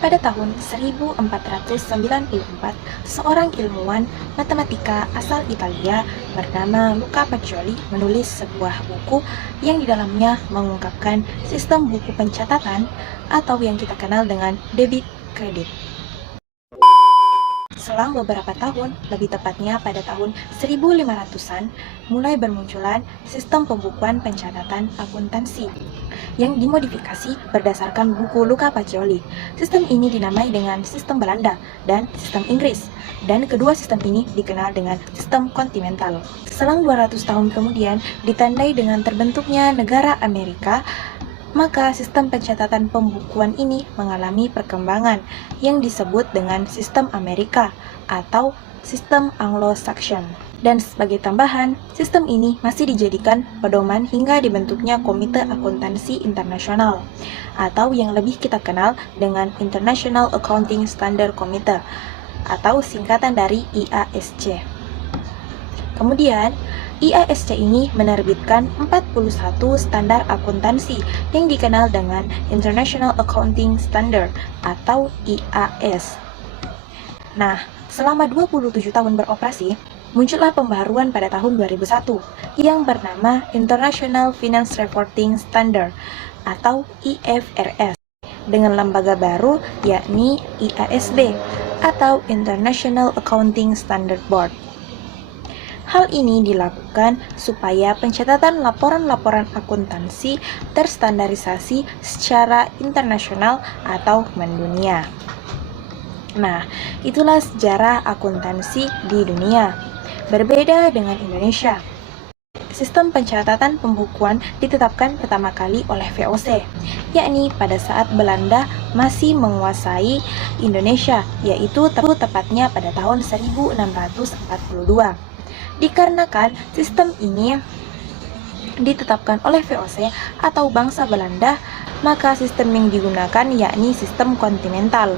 Pada tahun 1494, seorang ilmuwan matematika asal Italia bernama Luca Pacioli menulis sebuah buku yang di dalamnya mengungkapkan sistem buku pencatatan atau yang kita kenal dengan debit kredit. Selang beberapa tahun, lebih tepatnya pada tahun 1500-an, mulai bermunculan sistem pembukuan pencatatan akuntansi yang dimodifikasi berdasarkan buku Luca Pacioli. Sistem ini dinamai dengan sistem Belanda dan sistem Inggris, dan kedua sistem ini dikenal dengan sistem kontinental. Selang 200 tahun kemudian, ditandai dengan terbentuknya negara Amerika, maka sistem pencatatan pembukuan ini mengalami perkembangan yang disebut dengan sistem Amerika atau sistem Anglo-Saxon. Dan sebagai tambahan, sistem ini masih dijadikan pedoman hingga dibentuknya Komite Akuntansi Internasional atau yang lebih kita kenal dengan International Accounting Standard Committee atau singkatan dari IASC. Kemudian, IASC ini menerbitkan 41 standar akuntansi yang dikenal dengan International Accounting Standard atau IAS. Nah, selama 27 tahun beroperasi, muncullah pembaharuan pada tahun 2001 yang bernama International Finance Reporting Standard atau IFRS dengan lembaga baru yakni IASB atau International Accounting Standard Board. Hal ini dilakukan supaya pencatatan laporan-laporan akuntansi terstandarisasi secara internasional atau mendunia. Nah, itulah sejarah akuntansi di dunia. Berbeda dengan Indonesia. Sistem pencatatan pembukuan ditetapkan pertama kali oleh VOC, yakni pada saat Belanda masih menguasai Indonesia, yaitu tepatnya pada tahun 1642. Dikarenakan sistem ini ditetapkan oleh VOC atau bangsa Belanda, maka sistem yang digunakan yakni sistem kontinental.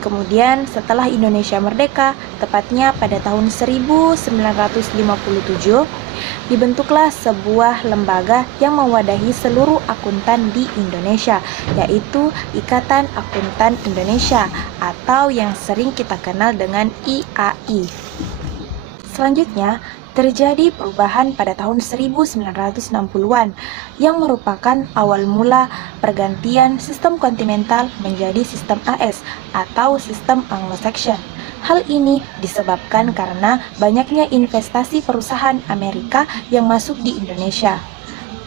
Kemudian setelah Indonesia merdeka, tepatnya pada tahun 1957, dibentuklah sebuah lembaga yang mewadahi seluruh akuntan di Indonesia, yaitu Ikatan Akuntan Indonesia atau yang sering kita kenal dengan IAI. Selanjutnya, terjadi perubahan pada tahun 1960-an yang merupakan awal mula pergantian sistem kontinental menjadi sistem AS atau sistem Anglo-Saxon. Hal ini disebabkan karena banyaknya investasi perusahaan Amerika yang masuk di Indonesia.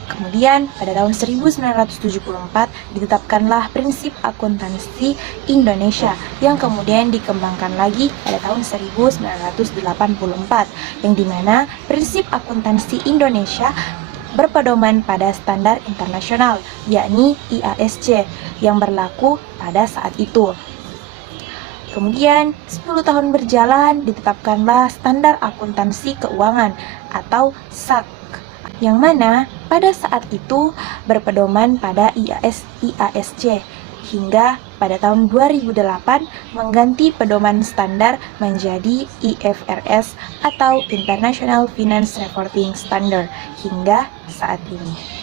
Kemudian, pada tahun 1974 ditetapkanlah prinsip akuntansi Indonesia yang kemudian dikembangkan lagi pada tahun 1984, yang dimana prinsip akuntansi Indonesia berpedoman pada standar internasional, yakni IASC, yang berlaku pada saat itu. Kemudian, 10 tahun berjalan, ditetapkanlah standar akuntansi keuangan atau SAK, yang mana pada saat itu berpedoman pada IASC hingga pada tahun 2008 mengganti pedoman standar menjadi IFRS atau International Finance Reporting Standard hingga saat ini.